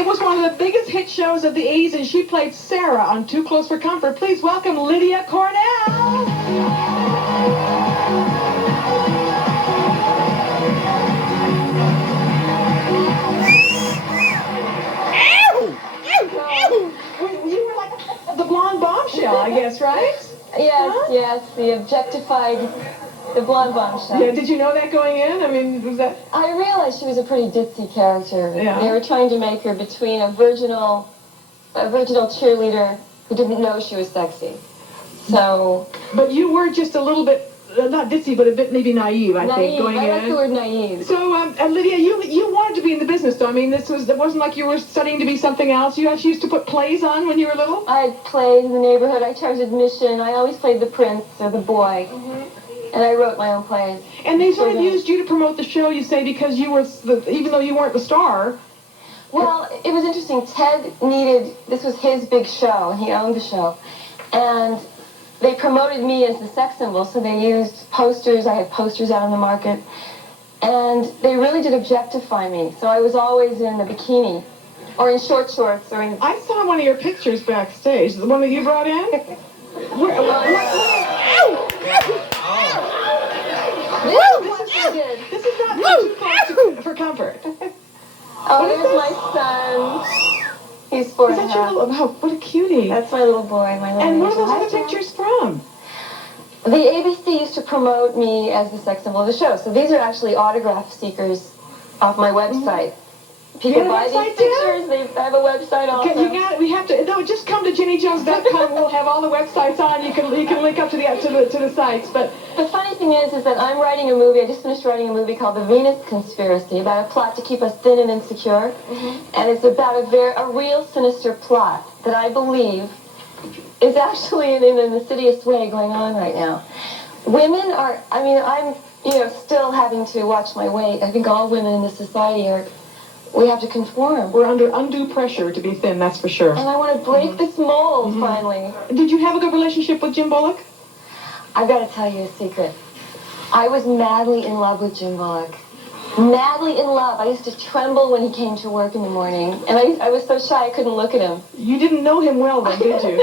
It was one of the biggest hit shows of the 80s, and she played Sara on Too Close for Comfort. Please welcome Lydia Cornell. You were like the blonde bombshell, I guess, right? Yes, huh? Yes, the objectified, the blonde bombshell. Yeah, did you know that going in? I mean, was that... I realized she was a pretty ditzy character. Yeah. They were trying to make her between a virginal cheerleader who didn't know she was sexy. So... But you were just a little bit, not ditzy, but a bit maybe naive, I think, going in. I like the word naive. So, Lydia, you wanted to be in the business, though. I mean, it wasn't like you were studying to be something else. You actually used to put plays on when you were little? I played in the neighborhood. I charged admission. I always played the prince or the boy. Mm-hmm. And I wrote my own plays. And they sort of used you to promote the show, you say, because you were, even though you weren't the star. Well, it was interesting. Ted needed, this was his big show, and he owned the show. And they promoted me as the sex symbol, so they used posters. I had posters out on the market. And they really did objectify me. So I was always in a bikini, or in short shorts, or in... I saw one of your pictures backstage, the one that you brought in. This is not too close for comfort. Oh, there's my son. He's 4 and a half. Your little, oh, what a cutie. That's my little boy, my little And where are those other pictures from? The ABC used to promote me as the sex symbol of the show. So these are actually autograph seekers off my website. People buy these pictures. They have a website also. Okay, you got it. We have to. No, just come to JennyJones.com. We'll have all the websites on. You can link up to the sites. But the funny thing is that I'm writing a movie. I just finished writing a movie called The Venus Conspiracy about a plot to keep us thin and insecure, and it's about a real sinister plot that I believe is actually in an insidious way going on right now. Women are. I mean, I'm still having to watch my weight. I think all women in this society are. We have to conform. We're under undue pressure to be thin, that's for sure. And I want to break this mold, finally. Did you have a good relationship with Jim Bullock? I've got to tell you a secret. I was madly in love with Jim Bullock. Madly in love. I used to tremble when he came to work in the morning. And I was so shy I couldn't look at him. You didn't know him well then, did you?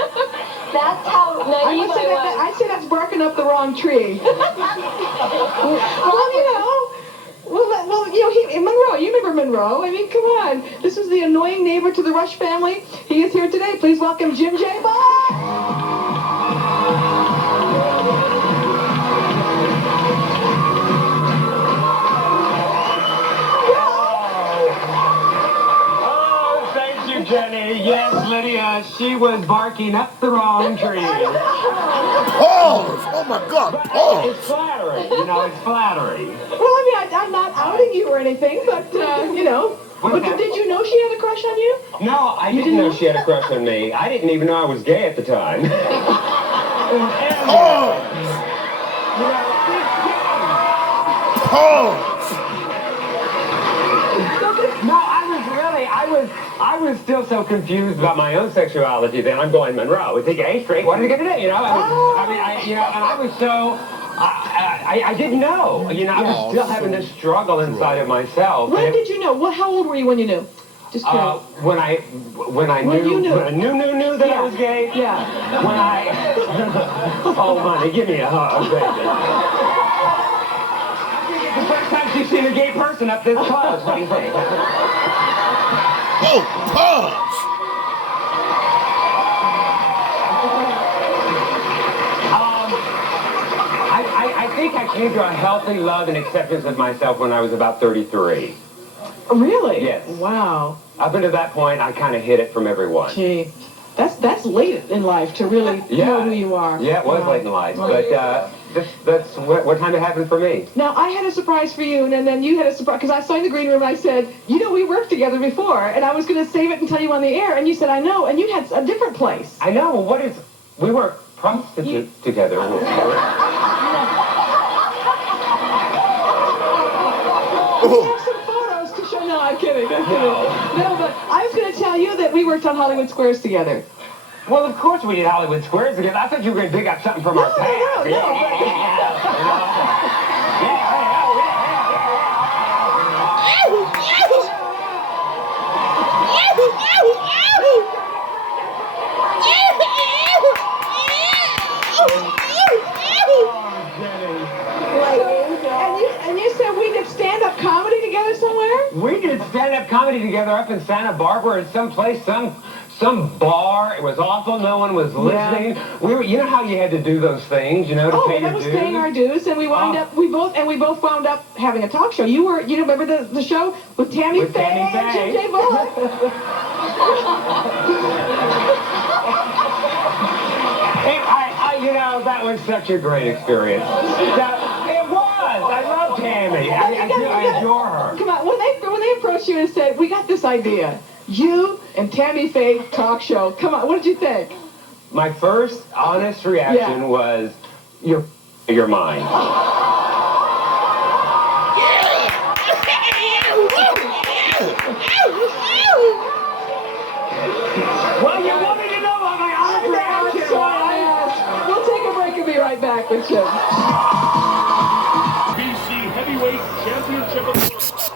That's how naive I was. I'd say that's barking up the wrong tree. Monroe, you remember Monroe? I mean, come on. This is the annoying neighbor to the Rush family. He is here today. Please welcome Jim J. Bullock. Oh, thank you, Jenny. Yes, Lydia, she was barking up the wrong tree. Pause! Oh my God, pause! It's flattering, it's flattery. Well, I mean, I'm not outing you or anything, but, But did you know she had a crush on you? No, I didn't know she had a crush on me. I didn't even know I was gay at the time. Pause! Pause! No, I was still so confused about my own sexuality then. I'm going, Monroe, is he gay, straight? What are we going to do? And I was so... I didn't know. I was still having this struggle inside of myself. When did you know? Well, how old were you when you knew? Just curious. When I knew that I was gay. Yeah. When I... Oh, honey, give me a hug, baby. The first time she's seen a gay person up this close. What do you think? Oh, pause! I think I came to a healthy love and acceptance of myself when I was about 33. Really? Yes. Wow. Up until that point, I kind of hid it from everyone. Gee, that's late in life to really know who you are. Yeah, it was late in life, but that's what time it happened for me. Now, I had a surprise for you, and then you had a surprise, because I saw you in the green room, and I said, we worked together before, and I was going to save it and tell you on the air, and you said, I know, and you had a different place. I know. We were prostitutes together. We have some photos to show. No, I'm kidding. No, but I was going to tell you that we worked on Hollywood Squares together. Well, of course we did Hollywood Squares together. I thought you were going to dig up something from our past. stand-up comedy together up in Santa Barbara at some place, some bar. It was awful. No one was listening. Yeah. We were, you know how you had to do those things, you know, to pay that your was dues? paying our dues, and we wound up. We both wound up having a talk show. You remember the show with Tammy With Faye Tammy and Faye. JJ Bullock? You know, that was such a great experience. It was. I love Tammy. I adore her. Come on, when they approached you and said, "We got this idea, you and Tammy Faye talk show." Come on, what did you think? My first honest reaction was, "You're mine." Well, you wanted to know what my honest reaction was. We'll take a break and be right back with you. BC Heavyweight Championship.